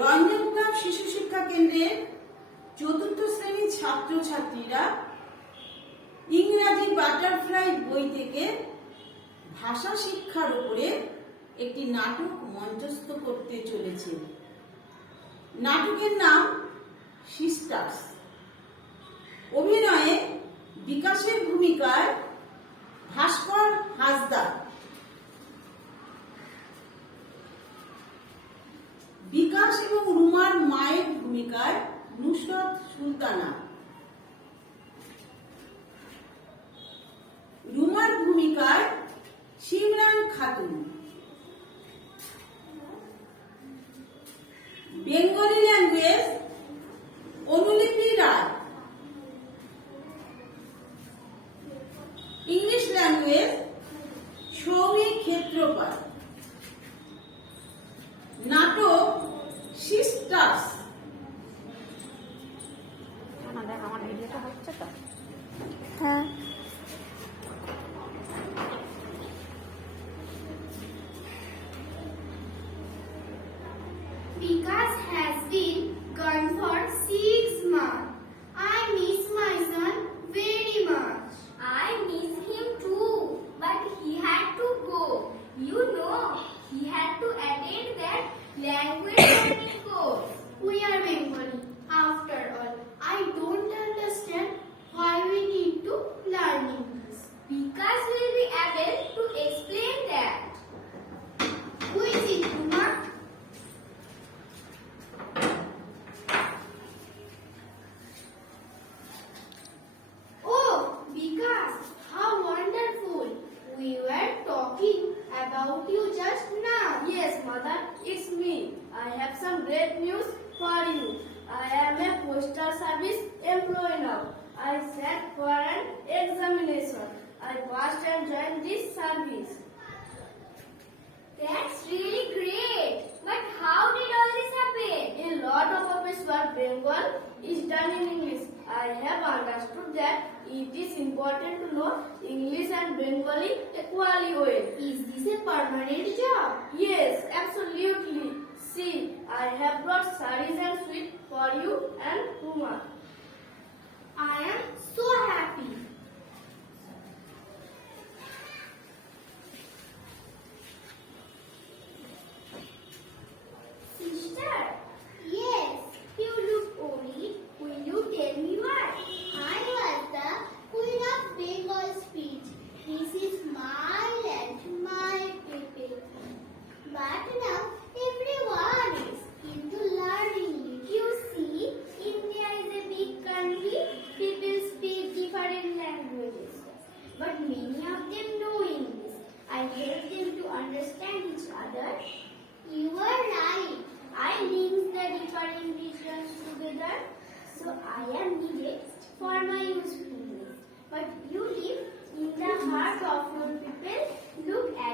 Ranjan club শিশু শিক্ষা কেন্দ্রের চতুর্থ শ্রেণীর ছাত্রছাত্রীরা ইংরাজি বাটারফ্লাই বই থেকে ভাষা শিক্ষার উপরে একটি নাটক মঞ্চস্থ করতে চলেছে। নাটকের নাম সিস্টার্স। অভিনয়ে বিকাশের ভূমিকায় ভাস্কর হাসদা, বিকাশ এবং রুমার মায়ের ভূমিকায় নুসরত সুলতানা, রুমার ভূমিকায় শিমরান খাতুন, বেঙ্গলি ল্যাঙ্গুয়েজ অনুলিপি রায়, ইংলিশ ল্যাঙ্গুয়েজ সৌমিক ক্ষেত্রপাল। নাটক সিস্টার্স। আমার ভিডিওটা হচ্ছে তো? হ্যাঁ। Vikas has been gone for 6 months. I miss my son very much. I miss him too, but he had to go. You know, he had to attend that language learning course. We are Bengali. After all, I don't understand why we need to learn English. Vikas will be able to explain that. Who is it, Uma? Oh, Vikas, how wonderful. We were talking about you just now. Yes, mother, it's me. I have some great news for you. I am a postal service employee now. I sat for an examination. I passed and joined this service. That's really great. But how did all this happen? A lot of office work Bengal is done in English. I have understood that it is important to know English and Bengali equally well. Is this a permanent job? Yes, absolutely. See, I have brought saris and sweet for you and Uma. I am so happy. Sister, yes, you look worried. Will you tell me why? I was the Queen of Bengal speech. This is my land, my people. But now everyone is into learning it. You see, India is a big country. People speak different languages. But many of them know English. I help them to understand each other. You are right. I link the different regions together. So I am needed for my usefulness. But you live in the heart of your people. Look at